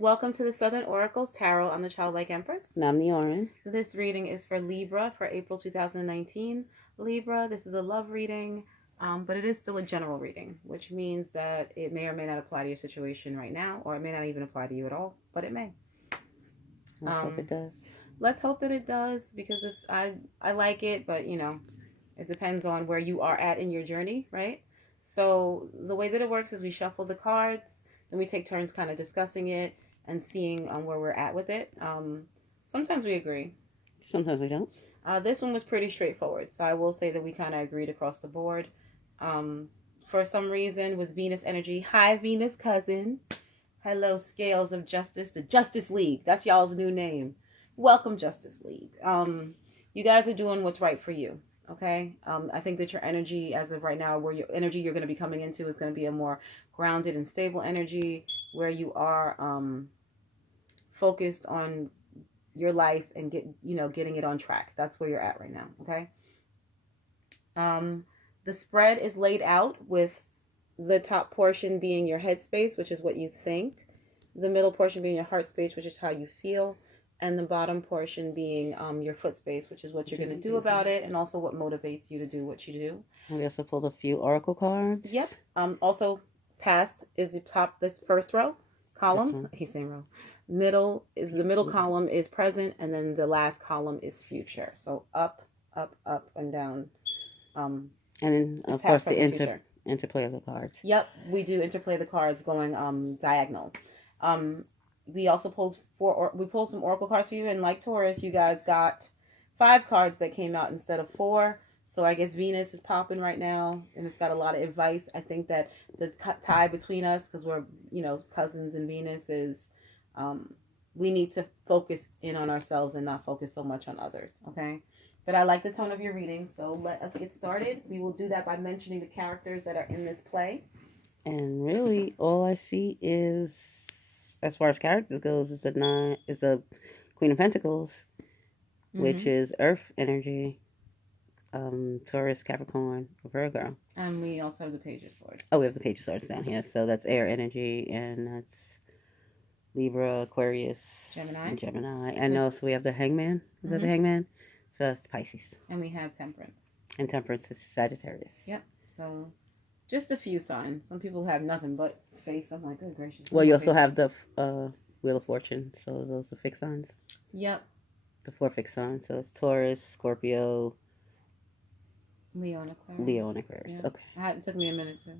Welcome to the Southern Oracles Tarot. I'm the Childlike Empress. And I'm the Orin. This reading is for Libra for April 2019. Libra, this is a love reading, but it is still a general reading, which means that it may or may not apply to your situation right now, or it may not even apply to you at all, but it may. Let's hope it does. Let's hope that it does, because I like it, but it depends on where you are at in your journey, right? So the way that it works is we shuffle the cards, then we take turns kind of discussing it and seeing where we're at with it. Sometimes we agree. Sometimes we don't. This one was pretty straightforward, so I will say that we kind of agreed across the board. For some reason, with Venus energy, hi Venus cousin, hello Scales of Justice, the Justice League. That's y'all's new name. Welcome, Justice League. You guys are doing what's right for you. Okay. I think that your energy as of right now, where your energy you're going to be coming into is going to be a more grounded and stable energy, where you are focused on your life and getting it on track. That's where you're at right now. Okay. The spread is laid out with the top portion being your head space, which is what you think, the middle portion being your heart space, which is how you feel, and the bottom portion being your foot space, which is what you're going to do about it, and also what motivates you to do what you do. And we also pulled a few oracle cards. Yep. Also, past is the top, this first row column. I keep saying row. Middle is the middle column is present, and then the last column is future. So up, up, up, and down. And then, of course, the interplay of the cards. Yep, we do interplay the cards going diagonal. We also pulled some oracle cards for you, and like Taurus, you guys got 5 cards that came out instead of 4. So I guess Venus is popping right now, and it's got a lot of advice. I think that the tie between us, because we're cousins, and Venus is, we need to focus in on ourselves and not focus so much on others. Okay. But I like the tone of your reading, so let us get started. We will do that by mentioning the characters that are in this play. And really, all I see is, as far as characters goes, is the Queen of Pentacles, which is Earth energy, Taurus, Capricorn, Virgo. And we also have the Page of Swords. Oh, we have the Page of Swords down here. So that's air energy, and that's Libra, Aquarius, Gemini. And also we have the Hangman. Is that the Hangman? So that's Pisces. And we have Temperance. And Temperance is Sagittarius. Yep. So just a few signs. Some people have nothing but face. I'm like, good gracious. Well, you also have the Wheel of Fortune. So those are fixed signs. Yep. The 4 fixed signs. So it's Taurus, Scorpio, Leo, and Aquarius. Yeah. Okay. It took me a minute to.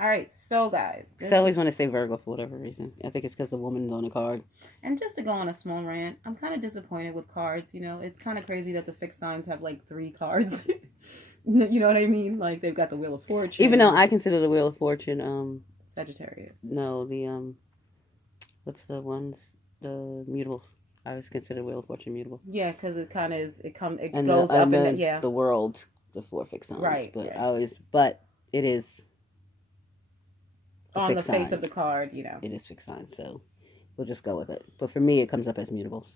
All right, so guys. I always want to say Virgo for whatever reason. I think it's because the woman's on the card. And just to go on a small rant, I'm kind of disappointed with cards. It's kind of crazy that the fixed signs have like 3 cards. You know what I mean? Like they've got the Wheel of Fortune. Even though I consider the Wheel of Fortune Sagittarius. No, the what's the ones? The mutables. I always consider Wheel of Fortune mutable. Yeah, because it kind of is. It goes up and then, yeah. The world, the 4 fixed signs. Right. But it is. On the face of the card, It is fixed signs, so we'll just go with it. But for me, it comes up as mutables.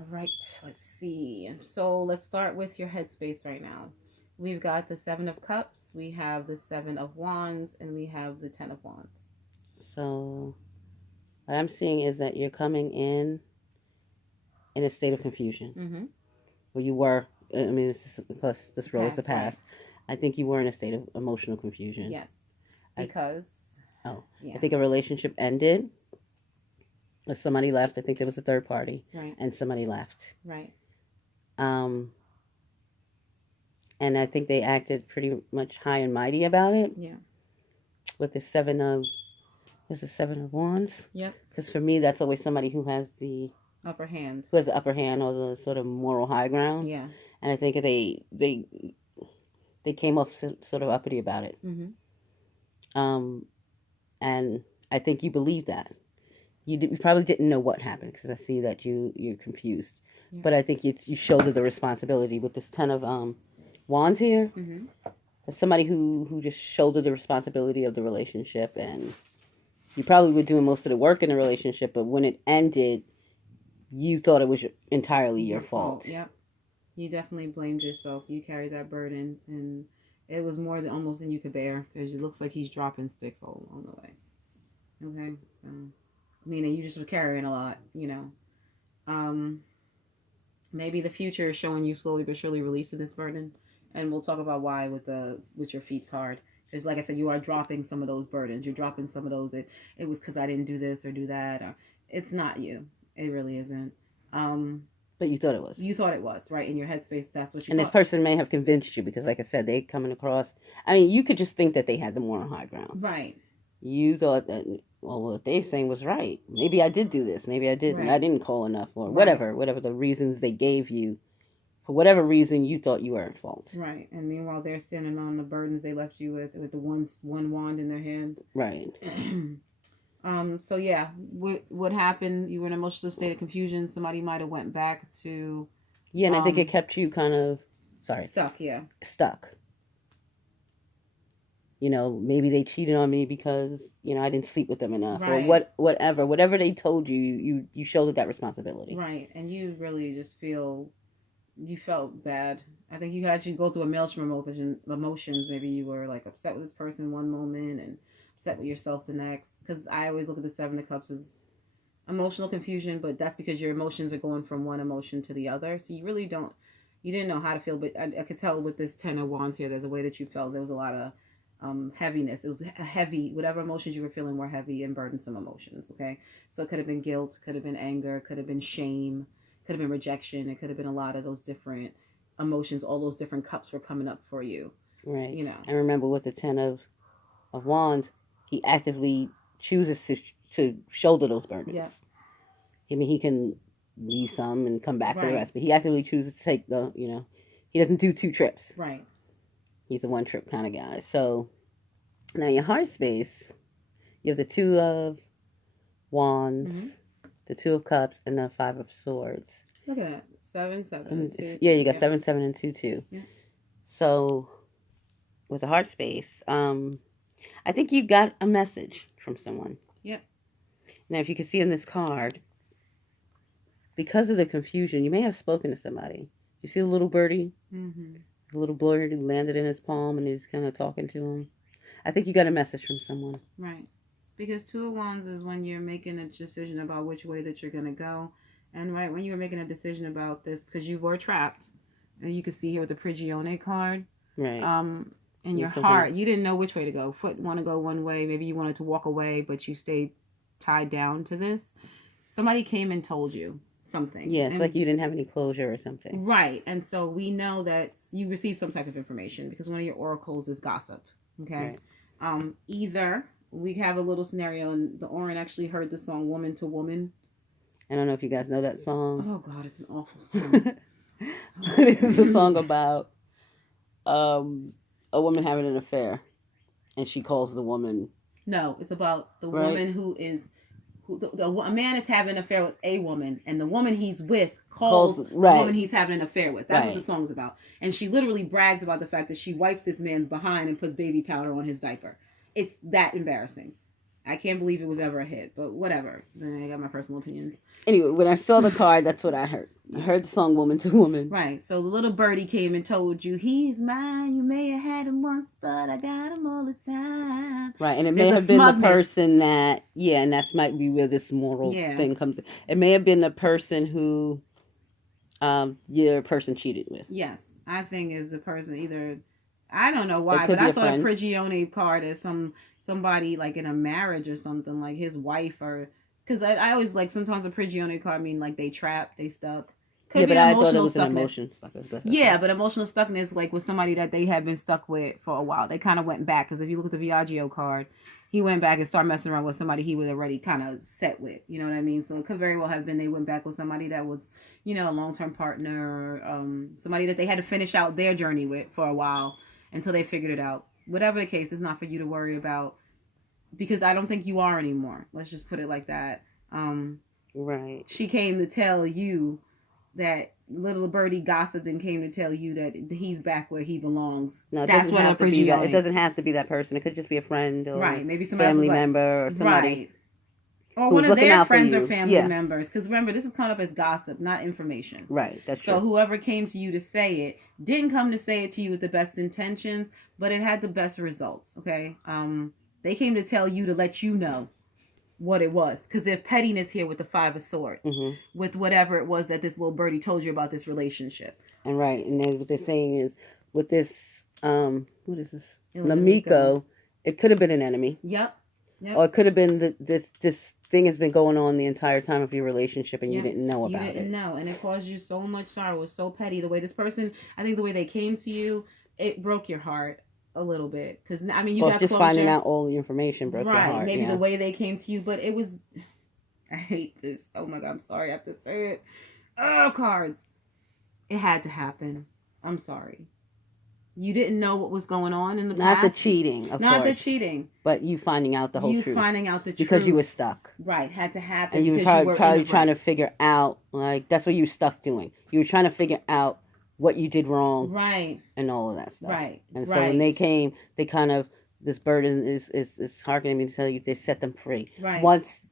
All right, let's see. So let's start with your headspace right now. We've got the 7 of Cups, we have the 7 of Wands, and we have the 10 of Wands. So what I'm seeing is that you're coming in a state of confusion. Mm-hmm. Well, you were. I mean, because this row is the past. Right. I think you were in a state of emotional confusion. Yes. Because I think a relationship ended, or somebody left. I think there was a third party, right? And somebody left, right? And I think they acted pretty much high and mighty about it. Yeah. With the 7 of Wands. Yep. Because for me, that's always somebody who has the upper hand, or the sort of moral high ground. Yeah. And I think they came off sort of uppity about it. Mm-hmm. And I think you believe that. You probably didn't know what happened, because I see that you're confused. Yeah. But I think you shoulder the responsibility with this 10 of Wands here. Mm-hmm. As somebody who just shouldered the responsibility of the relationship, and you probably were doing most of the work in the relationship, but when it ended, you thought it was entirely your fault. Yep. You definitely blamed yourself. You carried that burden, and it was more than you could bear, because it looks like he's dropping sticks all along the way. Okay, so meaning you just were carrying a lot, maybe the future is showing you slowly but surely releasing this burden, and we'll talk about why with your feet card. Because like I said, you are dropping some of those burdens. You're dropping some of those. It was because I didn't do this or do that. Or, it's not you. It really isn't. But you thought it was. You thought it was, right? In your headspace, that's what you And thought. this person may have convinced you because, like I said, they coming across. I mean, you could just think that they had the moral high ground. Right. You thought that, well, what they saying was right. Maybe I did do this. Maybe I didn't. Right. I didn't call enough, or whatever the reasons they gave you. For whatever reason, you thought you were at fault. Right. And meanwhile, they're standing on the burdens they left you with the one wand in their hand. Right. So yeah, what happened? You were in an emotional state of confusion. Somebody might have went back to. Yeah, and I think it kept you kind of, stuck. Yeah. Stuck. Maybe they cheated on me because I didn't sleep with them enough, right. or whatever they told you, you shouldered that responsibility. Right, and you really just you felt bad. I think you had to go through a maelstrom of emotions. Maybe you were like upset with this person one moment and upset with yourself the next. Because I always look at the Seven of Cups as emotional confusion, but that's because your emotions are going from one emotion to the other. So you really didn't know how to feel. But I could tell with this Ten of Wands here that the way that you felt, there was a lot of heaviness. It was a heavy, whatever emotions you were feeling were heavy and burdensome emotions. Okay, so it could have been guilt, could have been anger, could have been shame, could have been rejection. It could have been a lot of those different emotions. All those different cups were coming up for you. Right. I remember with the Ten of Wands, he actively chooses to shoulder those burdens. Yeah. I mean, he can leave some and come back for the rest, but he actively chooses to take he doesn't do 2 trips. Right. He's a 1-trip kind of guy. So now your heart space, you have the 2 of Wands, the 2 of Cups, and the 5 of Swords. Look at that. 7, 7. 2, yeah, you got 7, 7, and 2, 2. Yeah. So with the heart space, I think you got a message from someone. Yep. Now, if you can see in this card, because of the confusion, you may have spoken to somebody. You see a little birdie? Mm-hmm. The little birdie landed in his palm and he's kind of talking to him. I think you got a message from someone. Right. Because 2 of Wands is when you're making a decision about which way that you're going to go. And right when you were making a decision about this, because you were trapped, and you can see here with the Prigione card. Right. In your heart, you didn't know which way to go. Foot want to go one way. Maybe you wanted to walk away, but you stayed tied down to this. Somebody came and told you something. Yeah, it's like you didn't have any closure or something. Right. And so we know that you received some type of information because one of your oracles is gossip. Okay. Right. Either we have a little scenario, and the Orin actually heard the song Woman to Woman. I don't know if you guys know that song. Oh, God, it's an awful song. It's a song about a woman having an affair, and she calls the woman. No, it's about the woman who is... a man is having an affair with a woman, and the woman he's with calls the woman he's having an affair with. That's what the song's about. And she literally brags about the fact that she wipes this man's behind and puts baby powder on his diaper. It's that embarrassing. I can't believe it was ever a hit, but whatever. Then I got my personal opinions. Anyway, when I saw the card, that's what I heard. I heard the song Woman to Woman. Right. So the little birdie came and told you, he's mine. You may have had him once, but I got him all the time. Right. And it may have been the person that, and that might be where this moral thing comes in. It may have been the person who your person cheated with. Yes. I think is the person either, I don't know why, but I saw the Prigione card as somebody like in a marriage or something, like his wife, or because I always like sometimes a Prigione card mean like they trapped, they stuck. Could be but I thought it was stuckness. an emotional stuckness. Yeah, but emotional stuckness like with somebody that they had been stuck with for a while. They kind of went back, because if you look at the Viaggio card, he went back and started messing around with somebody he was already kind of set with. You know what I mean? So it could very well have been they went back with somebody that was, a long-term partner, somebody that they had to finish out their journey with for a while until they figured it out. Whatever the case, it's not for you to worry about, because I don't think you are anymore. Let's just put it like that. Right. She came to tell you that little birdie gossiped and came to tell you that he's back where he belongs. No, that's what it doesn't have to be that person. It could just be a friend or maybe somebody family member or somebody. Or one of their friends or family members. Because remember, this is coming up as gossip, not information. Right, that's true. So whoever came to you to say it didn't come to say it to you with the best intentions, but it had the best results, okay? They came to tell you to let you know what it was, because there's pettiness here with the Five of Swords, with whatever it was that this little birdie told you about this relationship. And right, and then what they're saying is with this, what is this? Lamiko, it could have been an enemy. Yep. Or it could have been this thing has been going on the entire time of your relationship and you didn't know about it. You didn't know, and it caused you so much sorrow. It was so petty. The way this person, I think the way they came to you, it broke your heart a little bit. Because, I mean, you got just closure. Finding out all the information broke your heart. Maybe the way they came to you, but it was, I hate this. Oh my God, I'm sorry I have to say it. Oh, cards. It had to happen. I'm sorry. You didn't know what was going on in the past. Not the cheating, of course. Not the cheating. But you finding out the whole truth. You finding out the truth. Because you were stuck. Right. Had to happen. And you were probably trying to figure out, like, that's what you were stuck doing. You were trying to figure out what you did wrong. Right. And all of that stuff. Right. And so when they came, they kind of, this burden is hearkening me to tell you, they set them free. Right.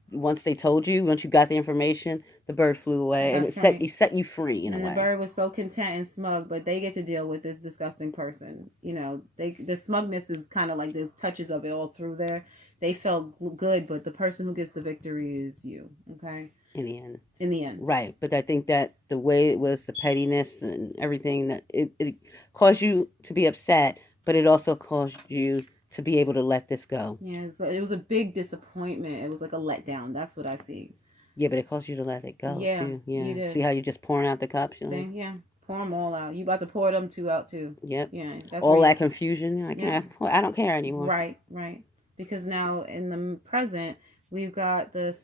Once they told you, once you got the information, the bird flew away. That's and it set you free in a way. And the bird was so content and smug, but they get to deal with this disgusting person. You know, the smugness is kind of like there's touches of it all through there. They felt good, but the person who gets the victory is you. Okay. In the end. In the end. Right. But I think that the way it was, the pettiness and everything, that it caused you to be upset, but it also caused you to be able to let this go. Yeah, so it was a big disappointment. It was like a letdown. That's what I see. Yeah, but it caused you to let it go, too. Yeah, you did. See how you're just pouring out the cups? See, yeah. Pour them all out. You about to pour them two out, too. Yep. Yeah. That's all that confusion. You're like, I don't care anymore. Right, right. Because now in the present, we've got the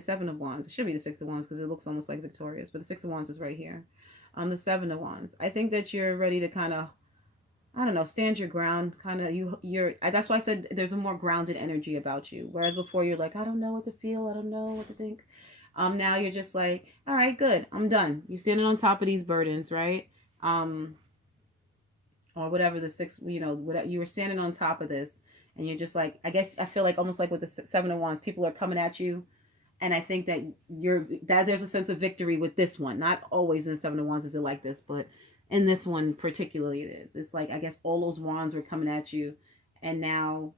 Seven of Wands. It should be the Six of Wands because it looks almost like victorious. But the Six of Wands is right here. The Seven of Wands. I think that you're ready to kind of, I don't know, stand your ground. Kind of, you're. That's why I said there's a more grounded energy about you. Whereas before you're like, I don't know what to feel. I don't know what to think. Now you're just like, all right, good. I'm done. You're standing on top of these burdens, right? Or whatever the six, whatever, you were standing on top of this. And you're just like, I feel like almost like with the Seven of Wands, people are coming at you. And I think that there's a sense of victory with this one. Not always in the Seven of Wands is it like this, but in this one particularly it is. It's like, I guess all those wands were coming at you. And now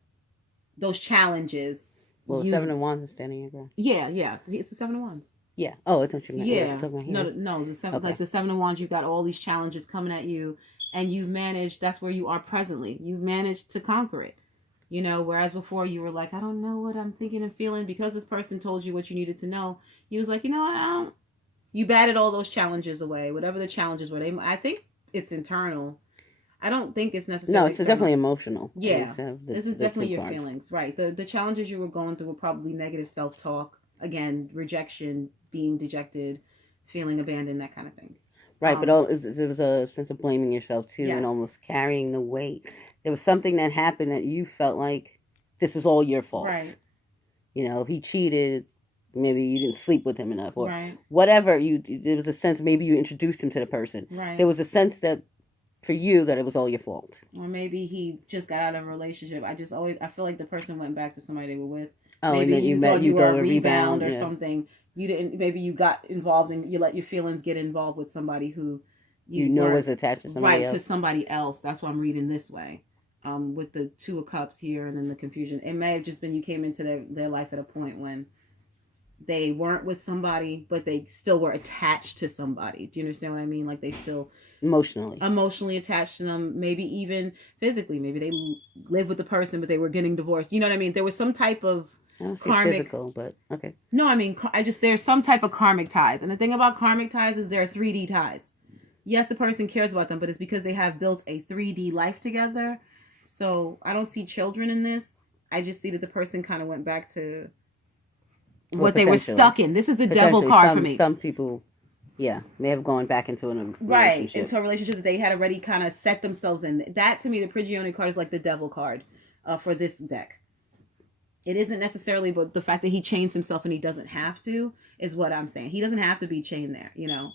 those challenges. Well, the Seven of Wands is standing your ground. Yeah. It's the Seven of Wands. Yeah. Oh, it's what you meant. Yeah. No. The seven, okay. Like the Seven of Wands, you've got all these challenges coming at you. And you've managed, that's where you are presently. You've managed to conquer it. Whereas before you were like, I don't know what I'm thinking and feeling, because this person told you what you needed to know. You was like, you batted all those challenges away, whatever the challenges were. I think it's internal. I don't think it's necessarily. No, it's definitely emotional. Yeah, this is definitely your feelings, right? The challenges you were going through were probably negative self-talk, again, rejection, being dejected, feeling abandoned, that kind of thing. Right, but it was a sense of blaming yourself too, and almost carrying the weight. There was something that happened that you felt like this was all your fault. Right. He cheated. Maybe you didn't sleep with him enough, or right. whatever. There was a sense maybe you introduced him to the person. Right. There was a sense that for you that it was all your fault. Or maybe he just got out of a relationship. I feel like the person went back to somebody they were with. Oh, maybe and then you were a rebound or something. You didn't. Maybe you got involved and you let your feelings get involved with somebody who you know was attached to somebody else. To somebody else. That's why I'm reading this way. With the Two of Cups here and then the confusion. It may have just been you came into their life at a point when they weren't with somebody, but they still were attached to somebody. Do you understand what I mean? Like they still emotionally attached to them, maybe even physically. Maybe they lived with the person, but they were getting divorced. You know what I mean? There was some type of I don't see karmic, physical, but okay. No, I mean, there's some type of karmic ties. And the thing about karmic ties is they're 3D ties. Yes, the person cares about them, but it's because they have built a 3D life together. So I don't see children in this. I just see that the person kind of went back to what they were stuck in. This is the devil card for me. Some people, may have gone back into a relationship. Right, into a relationship that they had already kind of set themselves in. That, to me, the Prigione card is like the devil card for this deck. It isn't necessarily, but the fact that he chains himself and he doesn't have to is what I'm saying. He doesn't have to be chained there.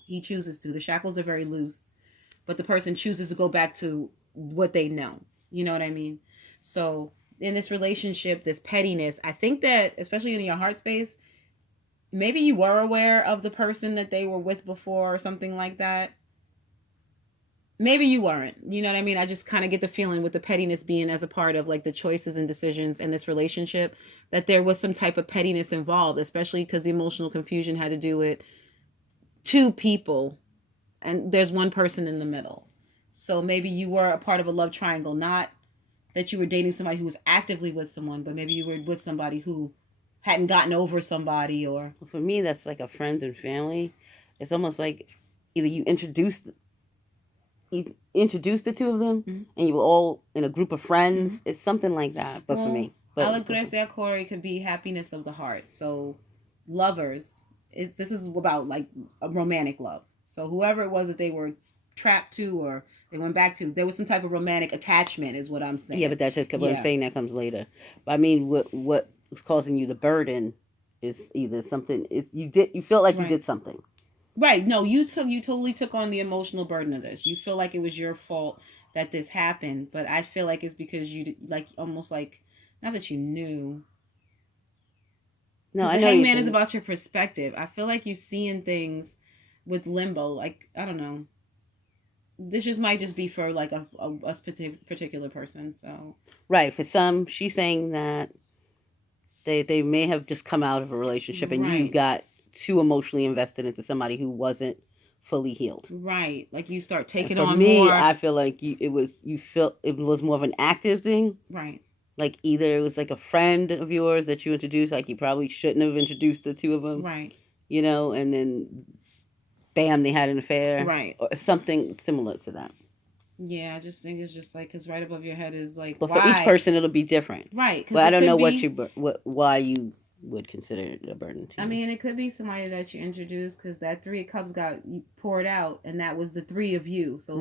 He chooses to. The shackles are very loose, but the person chooses to go back to what they know. You know what I mean? So in this relationship, this pettiness, I think that, especially in your heart space, maybe you were aware of the person that they were with before or something like that. maybe you weren't. You know what I mean? I just kind of get the feeling with the pettiness being as a part of like the choices and decisions in this relationship that there was some type of pettiness involved, especially because the emotional confusion had to do with two people and there's one person in the middle. So maybe you were a part of a love triangle, not that you were dating somebody who was actively with someone, but maybe you were with somebody who hadn't gotten over somebody or... For me, that's like a friends and family. It's almost like either you introduce the two of them, mm-hmm. and you were all in a group of friends. Mm-hmm. It's something like that, but for me. But Alegría Corey could be happiness of the heart. So lovers, this is about like a romantic love. So whoever it was that they were trapped to or they went back to, there was some type of romantic attachment is what I'm saying. Yeah, but that's just what I'm saying that comes later. But I mean, what was causing you the burden is either something, you felt like you did something. Right. No, you totally took on the emotional burden of this. You feel like it was your fault that this happened, but I feel like it's because you like almost like, not that you knew. No, I know. The Hangman is about your perspective. I feel like you're seeing things with limbo. Like, I don't know. This just might just be for like a particular person. So right. For some, she's saying that they may have just come out of a relationship and you got too emotionally invested into somebody who wasn't fully healed. Right. Like you start taking on more. For me, I feel like it was more of an active thing. Right. Like either it was like a friend of yours that you introduced, like you probably shouldn't have introduced the two of them. Right. You know, and then bam, they had an affair. Right. Or something similar to that. Yeah, I just think it's just like, because right above your head is like, but for each person, it'll be different. Right. But I don't know why you would consider it a burden to you. I mean, it could be somebody that you introduced because that 3 of Cups got poured out and that was the 3 of you. So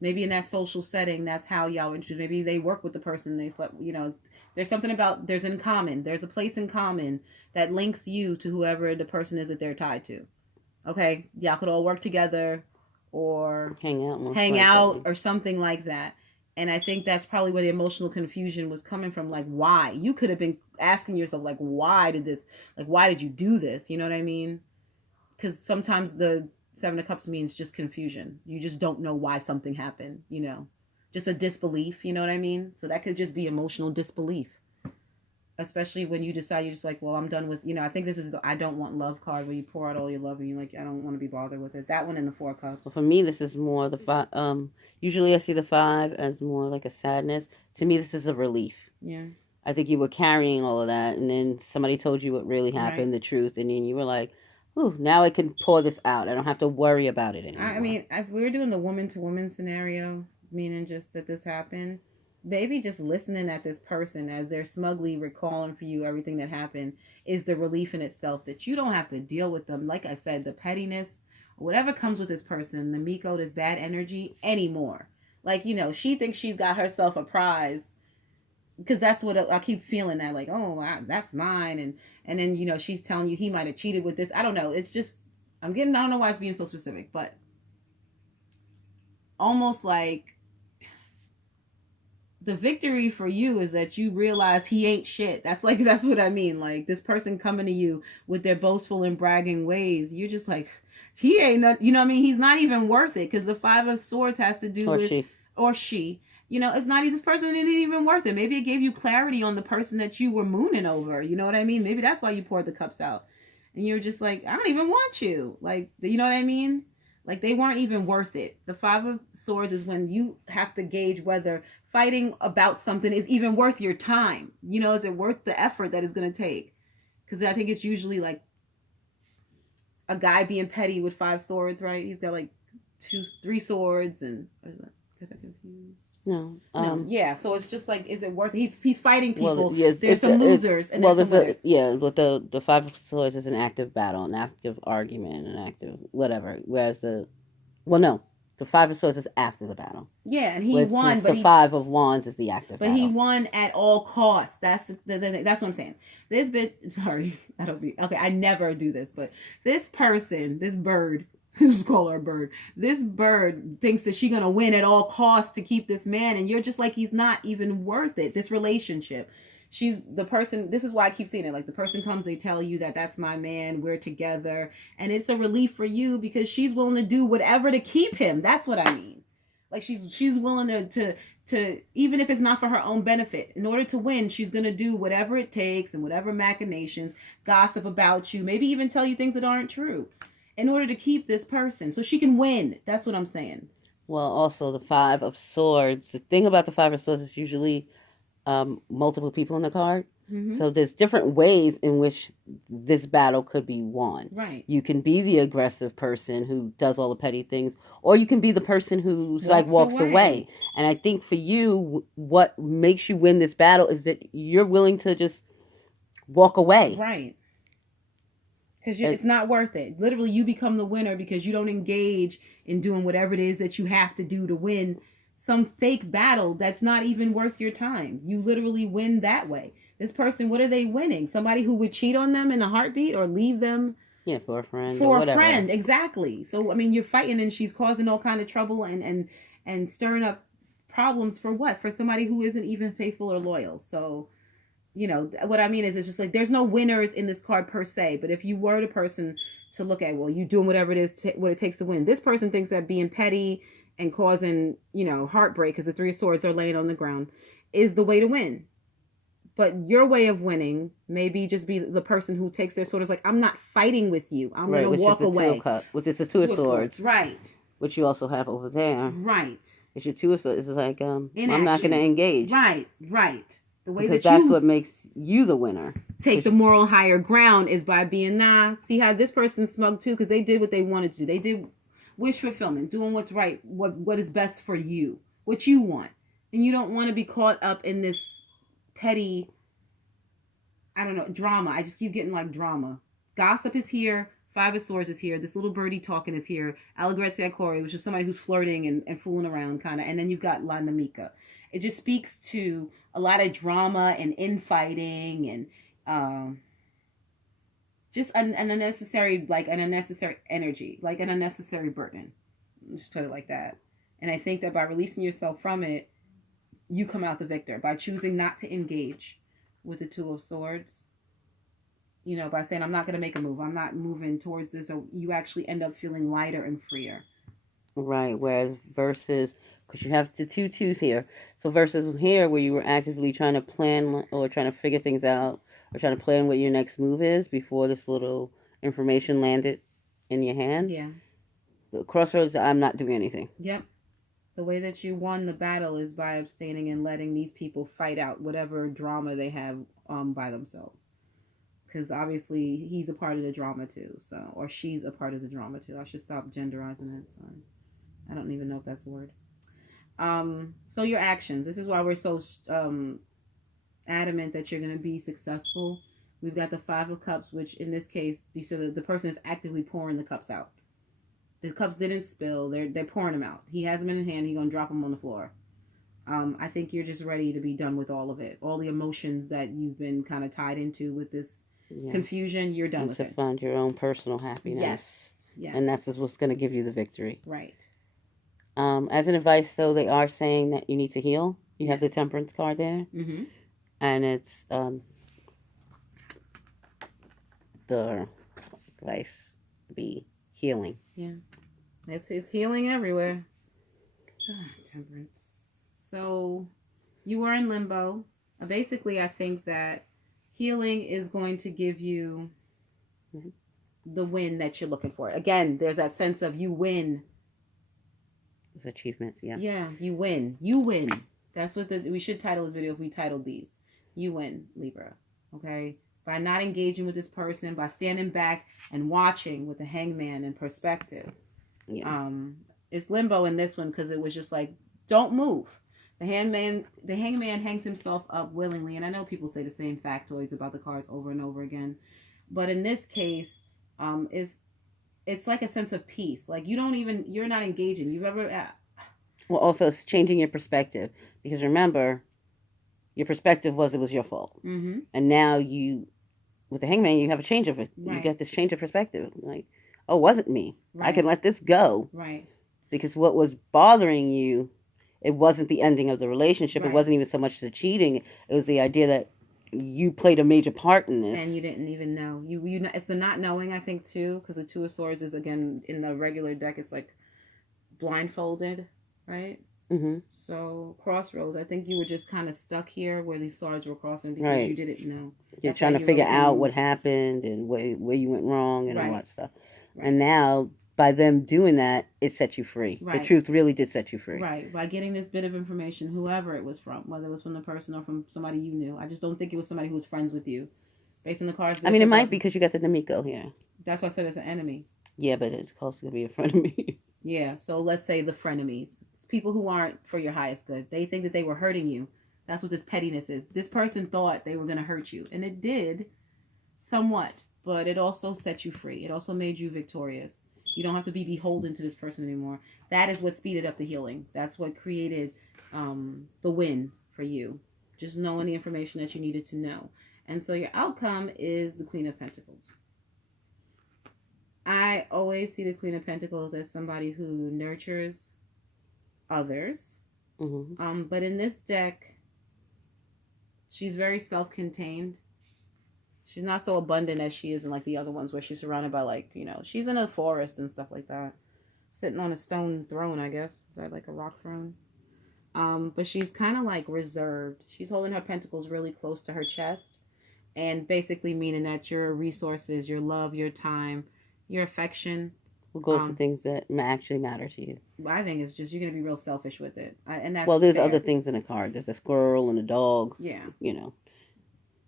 maybe in that social setting, that's how y'all introduced. Maybe they work with the person they slept, you know, there's something about, there's in common. There's a place in common that links you to whoever the person is that they're tied to. Okay? Y'all could all work together or hang out or something like that. And I think that's probably where the emotional confusion was coming from. Like, why? You could have been asking yourself, like, why did you do this? You know what I mean? Because sometimes the 7 of Cups means just confusion. You just don't know why something happened, you know? Just a disbelief, you know what I mean? So that could just be emotional disbelief. Especially when you decide, you're just like, well, I'm done with, you know, I think this is the I don't want love card where you pour out all your love and you're like, I don't want to be bothered with it. That one in the 4 of Cups. Well, for me, this is more the 5. Usually I see the 5 as more like a sadness. To me, this is a relief. Yeah. I think you were carrying all of that, and then somebody told you what really happened, the truth, and then you were like, ooh, now I can pour this out. I don't have to worry about it anymore. I mean, if we were doing the woman-to-woman scenario, meaning just that this happened, maybe just listening at this person as they're smugly recalling for you everything that happened is the relief in itself that you don't have to deal with them. Like I said, the pettiness, whatever comes with this person, the Miko, this bad energy anymore. Like, you know, she thinks she's got herself a prize because that's what I keep feeling that like, oh, that's mine. And then, you know, she's telling you he might have cheated with this. I don't know. It's just, I don't know why it's being so specific, but almost like, the victory for you is that you realize he ain't shit. That's what I mean. Like this person coming to you with their boastful and bragging ways. You're just like, he ain't not, you know what I mean? He's not even worth it. Cause the 5 of Swords has to do with she, you know, it's not, this person isn't even worth it. Maybe it gave you clarity on the person that you were mooning over. You know what I mean? Maybe that's why you poured the cups out and you're just like, I don't even want you. Like, you know what I mean? Like they weren't even worth it. The 5 of Swords is when you have to gauge whether fighting about something is even worth your time. You know, is it worth the effort that it's going to take? Because I think it's usually like a guy being petty with 5 swords, right? He's got like 3 swords and what is that? Get that confused? No. Yeah. So it's just like, is it worth it? He's fighting people. Well, yes, there's some losers and there's some winners. But the 5 of Swords is an active battle, an active argument, an active whatever. Whereas the 5 of Swords is after the battle. Yeah, and he won. But the 5 of Wands is the active battle. But he won at all costs. That's that's what I'm saying. This bitch, sorry, I never do this, but this person, this bird, just call her a bird. This bird thinks that she's gonna win at all costs to keep this man, and you're just like, he's not even worth it. This relationship. She's the person, this is why I keep seeing it. Like the person comes, they tell you that that's my man, we're together. And it's a relief for you because she's willing to do whatever to keep him. That's what I mean. Like she's willing to even if it's not for her own benefit, in order to win, she's gonna do whatever it takes and whatever machinations, gossip about you, maybe even tell you things that aren't true, in order to keep this person so she can win. That's what I'm saying. Well, also the Five of Swords. The thing about the Five of Swords is usually multiple people in the card. Mm-hmm. So there's different ways in which this battle could be won. Right. You can be the aggressive person who does all the petty things, or you can be the person who's walks away. And I think for you, what makes you win this battle is that you're willing to just walk away. Right. Because it's not worth it. Literally, you become the winner because you don't engage in doing whatever it is that you have to do to win some fake battle that's not even worth your time. You literally win that way. This person, what are they winning? Somebody who would cheat on them in a heartbeat or leave them? Yeah, for a friend. For a friend, exactly. So, I mean, you're fighting and she's causing all kind of trouble and stirring up problems for what? For somebody who isn't even faithful or loyal. So, you know, what I mean is it's just like there's no winners in this card per se. But if you were the person to look at, well, you doing whatever it is, what it takes to win. This person thinks that being petty and causing, you know, heartbreak, because the Three of Swords are laying on the ground, is the way to win. But your way of winning maybe just be the person who takes their sword. Is like, I'm not fighting with you. I'm going to walk away. Which is the Two of Swords. Right. Which you also have over there. Right. It's your Two of Swords. It's like, I'm not going to engage. Right. The way because that's what makes you the winner. Take the moral higher ground is by being, see how this person's smug too, because they did what they wanted to do. They did wish fulfillment, doing what's right, what is best for you, what you want. And you don't want to be caught up in this petty, I don't know, drama. I just keep getting like drama. Gossip is here. Five of Swords is here. This little birdie talking is here. Allegracia Corey, which is somebody who's flirting and fooling around kind of. And then you've got La Namika. It just speaks to a lot of drama and infighting and just an unnecessary energy, like an unnecessary burden. Just put it like that. And I think that by releasing yourself from it, you come out the victor by choosing not to engage with the Two of Swords. You know, by saying, I'm not going to make a move. I'm not moving towards this. Or you actually end up feeling lighter and freer. Right. Whereas versus, because you have the two twos here. So versus here where you were actively trying to plan or trying to figure things out or trying to plan what your next move is before this little information landed in your hand. Yeah. The crossroads, I'm not doing anything. Yep. The way that you won the battle is by abstaining and letting these people fight out whatever drama they have by themselves. Because obviously he's a part of the drama too, or she's a part of the drama too. I should stop genderizing it. Sorry. I don't even know if that's a word. So your actions. This is why we're so adamant that you're going to be successful. We've got the Five of Cups, which in this case, you said that the person is actively pouring the cups out. The cups didn't spill. They're pouring them out. He has them in his hand. He's going to drop them on the floor. I think you're just ready to be done with all of it. All the emotions that you've been kind of tied into with this confusion, you're done with it. To find your own personal happiness. Yes. And that's what's going to give you the victory. Right. As an advice, though, they are saying that you need to heal. You have the Temperance card there. Mm-hmm. And it's the advice be healing. Yeah. It's healing everywhere. Temperance. So you are in limbo. Basically, I think that healing is going to give you the win that you're looking for. Again, there's that sense of you win. Those achievements, yeah. Yeah, you win. You win. That's what we should title this video if we titled these. You win, Libra. Okay? By not engaging with this person, by standing back and watching with the Hangman in perspective. Yeah. It's limbo in this one because it was just like, don't move. The hangman hangs himself up willingly, and I know people say the same factoids about the cards over and over again, but in this case, it's like a sense of peace. Like you're not engaging. You've ever well, also it's changing your perspective because remember, your perspective was it was your fault, and now with the Hangman, you have a change of it. Right. You get this change of perspective, like, oh, it wasn't me. Right. I can let this go, right? Because what was bothering you. It wasn't the ending of the relationship. Right. It wasn't even so much the cheating. It was the idea that you played a major part in this. And you didn't even know. It's the not knowing, I think, too, because the Two of Swords is, again, in the regular deck, it's like blindfolded. right? Mm-hmm. So crossroads. I think you were just kind of stuck here where these swords were crossing because you Right. didn't know. You're That's why trying to you wrote figure it out down. what happened and where you went wrong and all Right. that stuff. And Right. now, by them doing that, it set you free. The Right. truth really did set you free. Right. By getting this bit of information, whoever it was from, whether it was from the person or from somebody you knew. I just don't think it was somebody who was friends with you. Based on the cards. I mean, it might be because you got the Namiko here. That's why I said it's an enemy. Yeah, but it's also going to be a friend of me. Yeah. So let's say the frenemies. It's people who aren't for your highest good. They think that they were hurting you. That's what this pettiness is. This person thought they were going to hurt you. And it did somewhat. But it also set you free. It also made you victorious. You don't have to be beholden to this person anymore. That is what speeded up the healing. That's what created the win for you. Just knowing the information that you needed to know. And so your outcome is the Queen of Pentacles. I always see the Queen of Pentacles as somebody who nurtures others. Mm-hmm. But in this deck, she's very self-contained. She's not so abundant as she is in like the other ones where she's surrounded by like, you know, she's in a forest and stuff like that. Sitting on a stone throne, I guess. Is that like a rock throne? But she's kind of like reserved. She's holding her pentacles really close to her chest. And basically meaning that your resources, your love, your time, your affection will go for things that actually matter to you. I think it's just you're going to be real selfish with it. And that's there's fair. Other things in the card. There's a squirrel and a dog. Yeah. You know.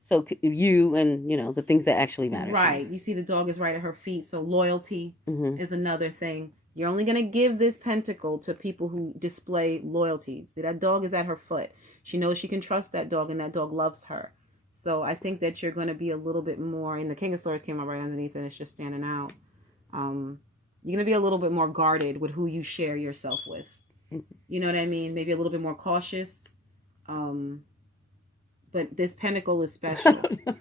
So you and, you know, the things that actually matter. Right. You see the dog is right at her feet. So loyalty is another thing. You're only going to give this pentacle to people who display loyalty. See, that dog is at her foot. She knows she can trust that dog and that dog loves her. So I think that you're going to be a little bit more, and the King of Swords came up right underneath and it's just standing out. You're going to be a little bit more guarded with who you share yourself with. You know what I mean? Maybe a little bit more cautious. But this pentacle is special. I'm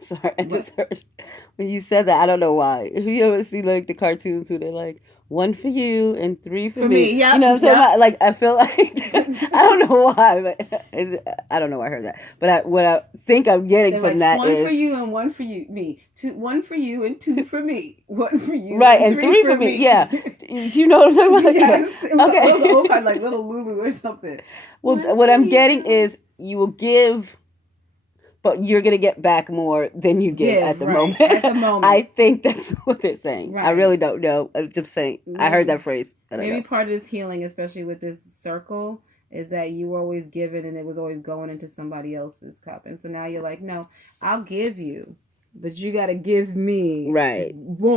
sorry, I just heard when you said that. I don't know why. Have you ever seen like the cartoons where they're like 1 for you and 3 for me? Yeah, you know what I'm talking about? Like I feel like I don't know why, but I don't know why I heard that. But what I think I'm getting they're from like, that is 1 for you and 1 for you, me. 1 for you and 2 for me. 1 for you, right? And 3 for me. Yeah, you know what I'm talking about? Yes, Yeah. it was an old card like Little Lulu or something. Well, what I'm getting is you will give. But you're going to get back more than you give at the moment. At the moment. I think that's what they're saying. Right. I really don't know. I'm just saying. Maybe, I heard that phrase. Maybe part of this healing, especially with this circle, is that you were always given and it was always going into somebody else's cup. And so now you're like, no, I'll give you. But you got to give me. Right.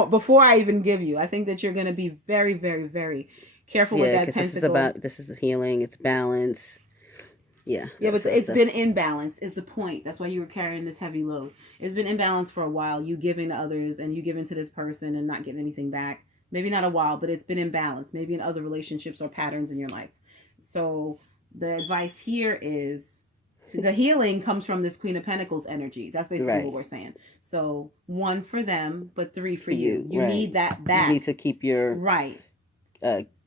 Before I even give you. I think that you're going to be very, very, very careful with that pentacle. This is healing. It's balance. Yeah, but it's been imbalanced is the point. That's why you were carrying this heavy load. It's been imbalanced for a while. You giving to others and you giving to this person and not getting anything back. Maybe not a while, but it's been imbalanced. Maybe in other relationships or patterns in your life. So the advice here is the healing comes from this Queen of Pentacles energy. That's basically what we're saying. So 1 for them, but 3 for you. You need that back. You need to keep your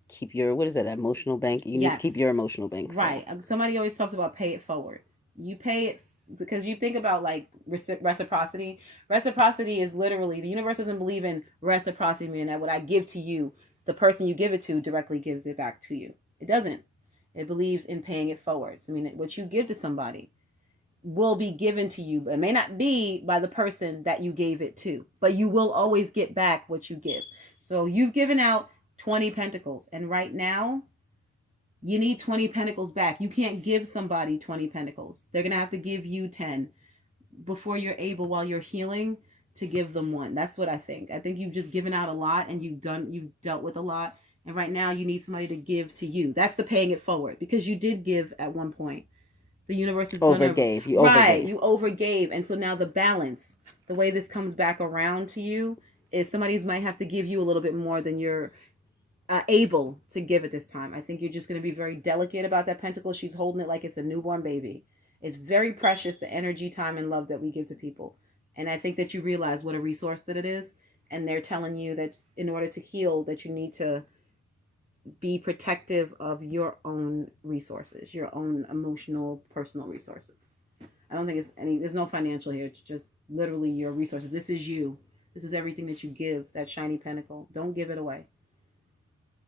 keep your, what is that, emotional bank? You need to keep your emotional bank. Right. Somebody always talks about pay it forward. You pay it because you think about like reciprocity. Reciprocity is literally, the universe doesn't believe in reciprocity, meaning that what I give to you, the person you give it to directly gives it back to you. It doesn't. It believes in paying it forward. So, I mean, what you give to somebody will be given to you. It may not be by the person that you gave it to, but you will always get back what you give. So you've given out 20 pentacles. And right now, you need 20 pentacles back. You can't give somebody 20 pentacles. They're going to have to give you 10 before you're able, while you're healing, to give them 1. That's what I think. I think you've just given out a lot and you've dealt with a lot. And right now you need somebody to give to you. That's the paying it forward, because you did give at one point. The universe is overgave. You overgave. And so now the balance, the way this comes back around to you, is somebody's might have to give you a little bit more than you're able to give at this time. I think you're just going to be very delicate about that pentacle. She's holding it like it's a newborn baby. It's very precious, the energy, time, and love that we give to people. And I think that you realize what a resource that it is. And they're telling you that in order to heal, that you need to be protective of your own resources, your own emotional, personal resources. I don't think there's no financial here. It's just literally your resources. This is you. This is everything that you give, that shiny pentacle. Don't give it away.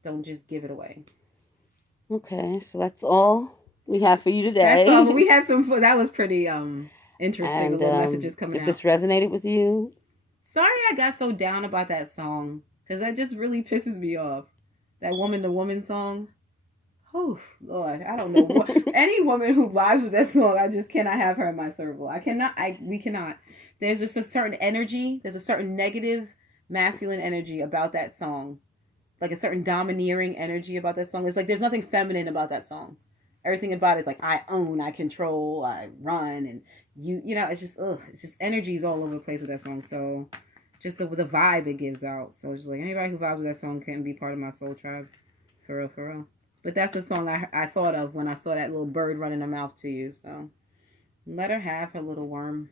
Don't just give it away. Okay, so that's all we have for you today. That's all. But we had some fun. That was pretty interesting. And the little messages coming if out. this resonated with you, Sorry I got so down about that song because that just really pisses me off. That woman to woman song. Oh Lord, I don't know what any woman who vibes with that song. I just cannot have her in my circle. I cannot. We cannot. There's just a certain energy. There's a certain negative masculine energy about that song, like a certain domineering energy about that song. It's like there's nothing feminine about that song. Everything about it is like I own, I control, I run, and you know, it's just it's just energies all over the place with that song. So just the vibe it gives out. So it's just like anybody who vibes with that song can't be part of my soul tribe, for real, for real. But that's the song I thought of when I saw that little bird running her mouth to you. So let her have her little worm.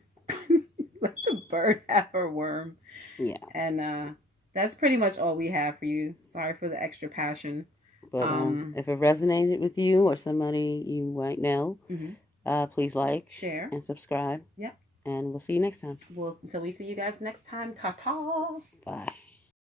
Let the bird have her worm. yeah. And that's pretty much all we have for you. Sorry for the extra passion. But if it resonated with you or somebody you might know, please like, share, and subscribe. Yep. And we'll see you next time. Until we see you guys next time. Ta-ta. Bye.